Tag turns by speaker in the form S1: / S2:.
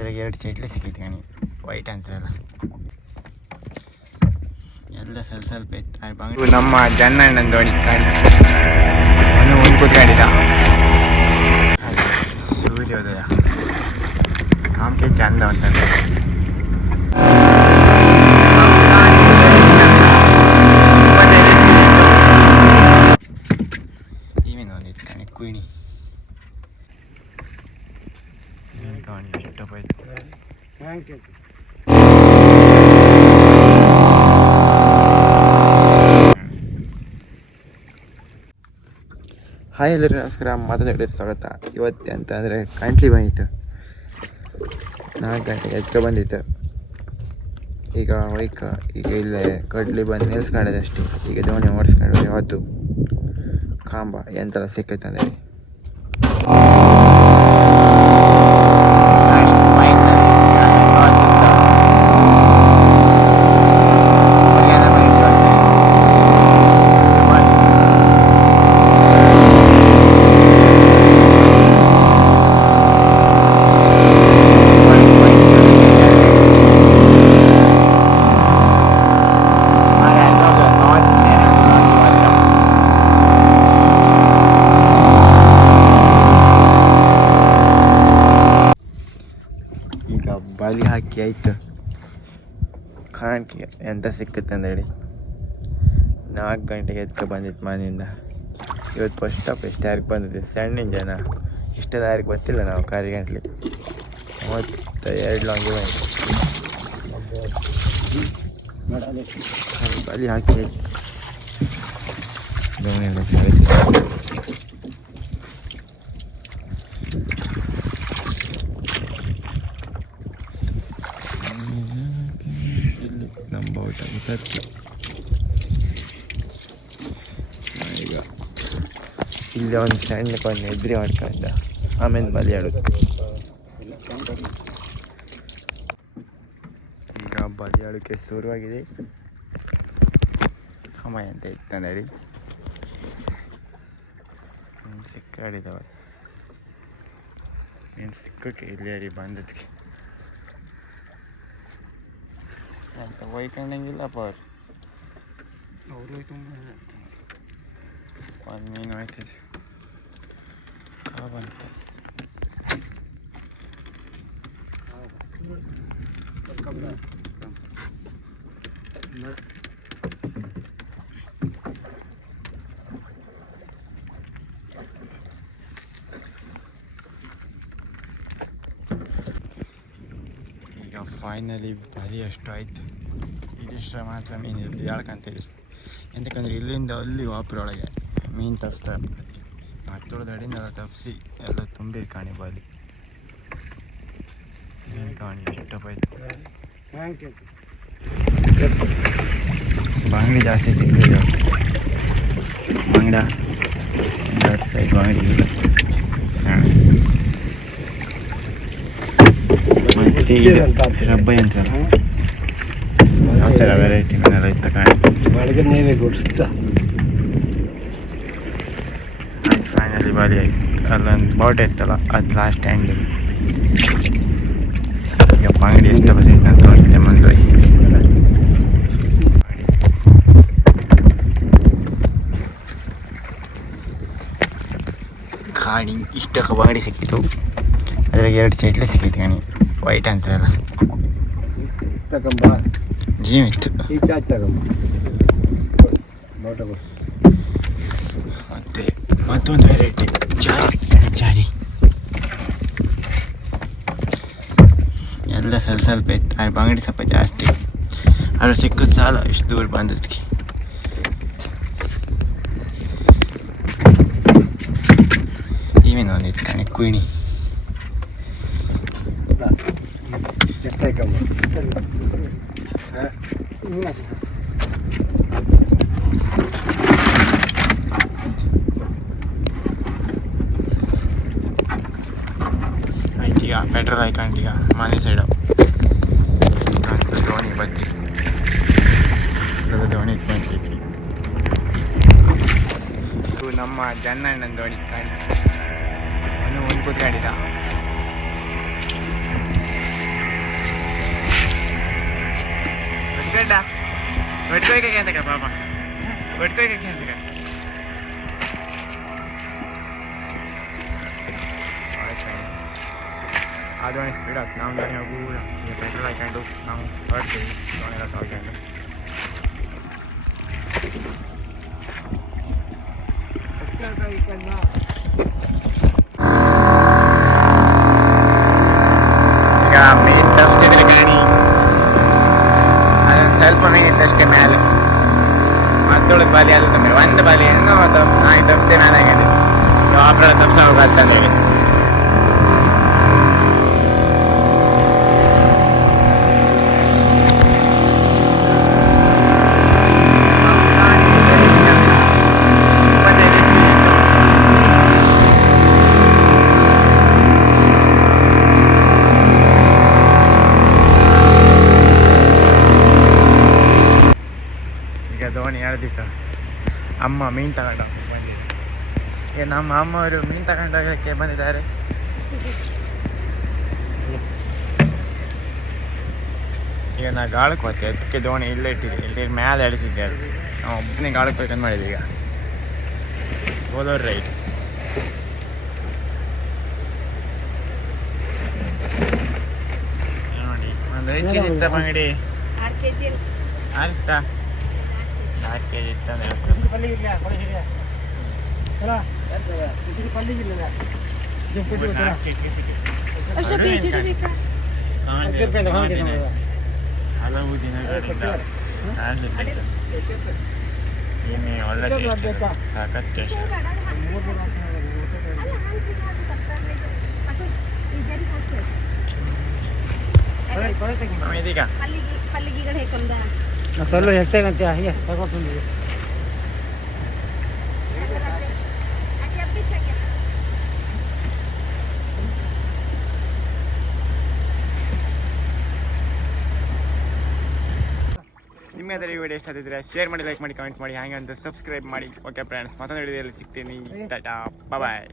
S1: ಅದ್ರಾಗ ಎರಡು ಚಟ್ಲಿ ಸಿಕ್ಕಿತ್ತು ಕಣಿ ವೈಟ್ ಅನ್ಸಲ್ಲ ಎಲ್ಲ ಸ್ವಲ್ಪ ಸ್ವಲ್ಪ ಇತ್ತು ಬಂಗ ನಮ್ಮ ಜನ್ನಣ್ಣನ ದೋಣಿ ಕಾಣಿ ಅವನು ಒಂದು ಕೂತ್ಕೊಂಡಿದ್ದ ಸೂರ್ಯೋದಯ. ಆಮ್ಕೆ ಚಂದ ಉಂಟಂತೆ ಇವೇನು ಒಂದಿತ್ತು ಕಣಿ ಕುಯ್ಣಿ ಕಾಣಿ ಇಷ್ಟಪೋಯ್ತು ಹಾಯ್ ಎಲ್ಲರಿಗೂ ನಮಸ್ಕಾರ ಮಾತಾಡಿ ಸ್ವಾಗತ. ಇವತ್ತು ಅಂತ ಅಂದರೆ ಕಂಟ್ಲಿ ಬಂದಿತ್ತು. ನಾಲ್ಕು ಗಂಟೆ ಎದ್ಕೆ ಬಂದಿತ್ತು ಈಗ ವೈಕ ಈಗ ಇಲ್ಲೇ ಕಡ್ಲಿ ಬಂದು ನಿಲ್ಸ್ಕೊಂಡದಷ್ಟೇ. ಈಗ ದೋಣಿ ಓಡಿಸ್ಕೊಂಡು ಯಾವತ್ತು? ಕಾಂಬ, ಎಂತೆಲ್ಲ ಸಿಕ್ಕೈತೆ ಈಗ ಹಾಕಿ ಆಯ್ತು ಕಾಣಿಕೆ ಎಂತ ಅಂದೇಳಿ ನಾಲ್ಕು ಗಂಟೆಗೆ ಎದ್ಕೆ ಬಂದಿತ್ತು ಮನೆಯಿಂದ. ಇವತ್ತು ಫಸ್ಟ್ ಸ್ಟಾಪ್ ಎಷ್ಟು ಯಾರಿಗೆ ಬಂದಿದೆ ಸಣ್ಣ ಜನ. ಇಷ್ಟ ಯಾರಿಗೆ ಗೊತ್ತಿಲ್ಲ ನಾವು, ಕಾರಿ ಗಂಟ್ಲಿ. ಮೂವತ್ತ ಎರಡು ಲಾಂಗಿ ಬಂದಿದೆ. ಅಲ್ಲಿ ಹಾಕಿ ಆಯ್ತು ದೋಣಿ ಎಲ್ಲ ಸರಿ ಇಲ್ಲಿ ನಮ್ಮ ತರ್ತಿ ಈಗ ಇಲ್ಲಿ ಒಂದು ಸಣ್ಣ ಕೊನೆ ಎದ್ರಿ ಮಾಡ್ಕೊಂಡ ಆಮೇಲೆ ಬಲಿ ಆಡೋದು ಈಗ ಬಲಿ ಆಡೋಕ್ಕೆ ಶುರುವಾಗಿದೆ. ಸಮಯ ಅಂತ ಇರ್ತಾನೆ ರೀ. ಸಿಕ್ಕಾಡಿದವ. ಏನು ಸಿಕ್ಕಕ್ಕೆ ಇಲ್ಲೇ ರೀ ಬಂದದ್ಕೆ ಅಂತ ಒಯ್ಕೊಂಡಂಗಿಲ್ಲಪ್ಪ ಅವ್ರು ಒಂದು ಮೀನು ಹೋಯ್ತದೆ ಬಂತ ಫೈನಲಿ ಬರೀ ಅಷ್ಟು ಆಯಿತು. ಇದಿಷ್ಟು ಮಾತ್ರ ಮೀನು ಹೇಳ್ಕೊಂತೀರಿ ಎಂತಕ್ಕಂದ್ರೆ ಇಲ್ಲಿಂದ ಅಲ್ಲಿ ವಾಪರೊಳಗೆ ಮೀನು ತರಿಸ್ತಾರೆ ಹತ್ತುಳ ದಡಿಂದ ಎಲ್ಲ ತಪ್ಪಿಸಿ ಎಲ್ಲ ತುಂಬಿರ್ ಕಾಣಿ ಬಾಲಿ. ಕಾಣಿ ಇಷ್ಟಪೋಯ್ತು ಬಾಂಗ್ಡಿ ಜಾಸ್ತಿ ಸಿಗ್ತದೆ ಬಾಂಗ್ಡ? ಎರಡು ಸೈಡ್ ಬಾಂಗ್ಡಿ. ಇದು. ರಬ್ಬ ಅಂತ ಯಾವ ಥರ ವೆರೈಟಿ ಮೀನೆಲ್ಲ ಇತ್ತ ಕಾಣಿ.
S2: ಬೆಳಗ್ಗೆ ನೀವೇ ಗುಡಿಸ್ತಾ.
S1: ಫೈನಲಿ ಬಾರಿ ಆಯ್ತು. ಅಲ್ಲೊಂದು ಬೋಟ್ ಇತ್ತಲ್ಲ ಅದು ಲಾಸ್ಟ್ ಎಂಡ್ ಈಗ ಅಂಗಡಿ ಎಷ್ಟು ಬರ್ತೈತೆ ಅಂತ ನೋಡ್ತಿದ್ದೆ ಮಂದ್ರಿ ಗಾಡಿ ಇಷ್ಟಕ್ಕೆ ಬಾಂಗಡಿ ಸಿಕ್ಕಿತ್ತು. ಅದ್ರಾಗ ಎರಡು ಚಟ್ಲಿ ಸಿಕ್ಕಿತ್ತು ಗಣಿ ವೈಟ್ ಅನ್ಸಲ್ಲ
S2: ತಗೊಂಬ.
S1: ಜೀಮ್ ಇತ್ತು
S2: ಈ ಚಾಚ್ ತಗೊಂಬ. ಬೋಟ
S1: ಮತ್ತೆ ಮತ್ತೊಂದು ವೆರೈಟಿ ಜಾರಿ ಜಾರಿ ಎಲ್ಲ ಸ್ವಲ್ಪ ಸ್ವಲ್ಪ ಇತ್ತು ಆದ್ರೆ ಬಂಗಡಿ ಸ್ವಲ್ಪ ಜಾಸ್ತಿ. ಆದ್ರೆ ಸಿಕ್ಕದ ಸಾಲ ಇಷ್ಟು ದೂರ ಬಂದದಕ್ಕೆ ಇವೇನು ಒಂದಿತ್ತು ಕುಯ್ಣಿ.
S2: ತಗೊಂಬ
S1: ಆಯ್ತು ಈಗ ಪೆಟ್ರೋಲ್ ಹಾಕೊಂಡು ಈಗ ಮನೆ ಸೈಡು ಧೋನಿ ಬಂದು ಧೋನಿ ಬಂದಿದ್ವಿ ಇದು ನಮ್ಮ ಜನ್ನಣ್ಣನ ಧೋನಿ ಕಾಣಿ ಅವನು ಒಂದು ಕೂತ್ಕೊಂಡಿದ್ದ ಗಡ್ಡ ಒಟ್ಕೋಯ್ಕೆ ಅಂತಕ ಪಾಪ ಒಟ್ಕೋಯ್ಕೆ ಅಂತಕ ಆ ದೋಣಿ ಸ್ಪೀಡ್ ಆಗ್ತದೆ ನಾವು ದೋಣಿ ಹೋಗು ಈಗ ಪೆಟ್ರೋಲ್ ಹಾಕೊಂಡು ನಾವು ಹೊರಡ್ತೀವಿ ದೋಣಿ ಎಲ್ಲ ತೊಳ್ಕೊಂಡು ಈಗ ಮೀನ್ ತರಿಸ್ತಿದ್ರೆ ಗಾಡಿ ಅದೊಂದು ಸ್ವಲ್ಪ ಮೀನ್ ಅಷ್ಟೇ ಮೇಲೆ ಮತ್ತೊಳಗೆ ಬಾಲಿ ಅಲ್ಲ ಮೇಲೆ ಒಂದು ಬಾಲಿ ಏನೋ ಅದು ನಾಯಿ ತಪ್ಪಿಸ್ತೇ ನಾನು ಆಗಿದೆ ಆಪ್ರ ತಪ್ಸ ಈಗ ಹೇಳ್ದಿತ್ತು ಅಮ್ಮ ಮೀನು ತಗೊಂಡು ಬಂದಿದೆ. ಈಗ ನಮ್ಮ ಅಮ್ಮ ಅವರು ಮೀನು ತಗೊಂಡೋಗಕ್ಕೆ ಬಂದಿದ್ದಾರೆ. ಈಗ ನಾ ಗಾಳಕ್ಕೆ ಹೋಗ್ತೆ ಅದಕ್ಕೆ ದೋಣಿ ಇಲ್ಲೇ ಇಟ್ಟಿದೆ. ಇಲ್ಲಿ ಮ್ಯಾಲೆ ಎಡ್ತಿದ್ದೆ ಅದು. ನಾವು ಒಬ್ಬನೇ ಗಾಳಕ್ಕೆ ಬೇಕಂತ ಮಾಡಿದೆ ಈಗ. ಸೋಲೋರ್ ರೈಟ್ ನೋಡಿ ಒಂದು ಐದು ಕೆ ಜಿ ಇತ್ತ ಬಂಗಡಿ
S3: ಆರು ಕೆ ಜಿ
S1: ಅರ್ಥ ನಾಲ್ಕು ಕೆ ಜಿ ಇತ್ತಂದ್ರೆ ಅಂದ್ರೆ. ಹಲವು ದಿನಗಳಿಂದ. ಏನೇ ಒಳ್ಳೆ ಟೇಸ್ಟ್ ಸಖತ್ ಟೇಸ್ಟ್ ಇದೀಗ
S2: ಸ್ವಲ್ಪ ಎಷ್ಟಾಗಂತೆ ಹೀಗೆ ತಗೊಂಡು
S1: ನಿಮ್ಮ ಹತ್ರ ಈ ವಿಡಿಯೋ ಇಷ್ಟ ಆಗಿದ್ರೆ ಶೇರ್ ಮಾಡಿ ಲೈಕ್ ಮಾಡಿ ಕಮೆಂಟ್ ಮಾಡಿ ಹಾಗೆ ಅಂತ ಸಬ್ಸ್ಕ್ರೈಬ್ ಮಾಡಿ. ಓಕೆ ಫ್ರೆಂಡ್ಸ್ ಮತ್ತೊಂದು ವಿಡಿಯೋದಲ್ಲಿ ಸಿಗ್ತೀನಿ. ಟಾಟಾ ಬಾಯ್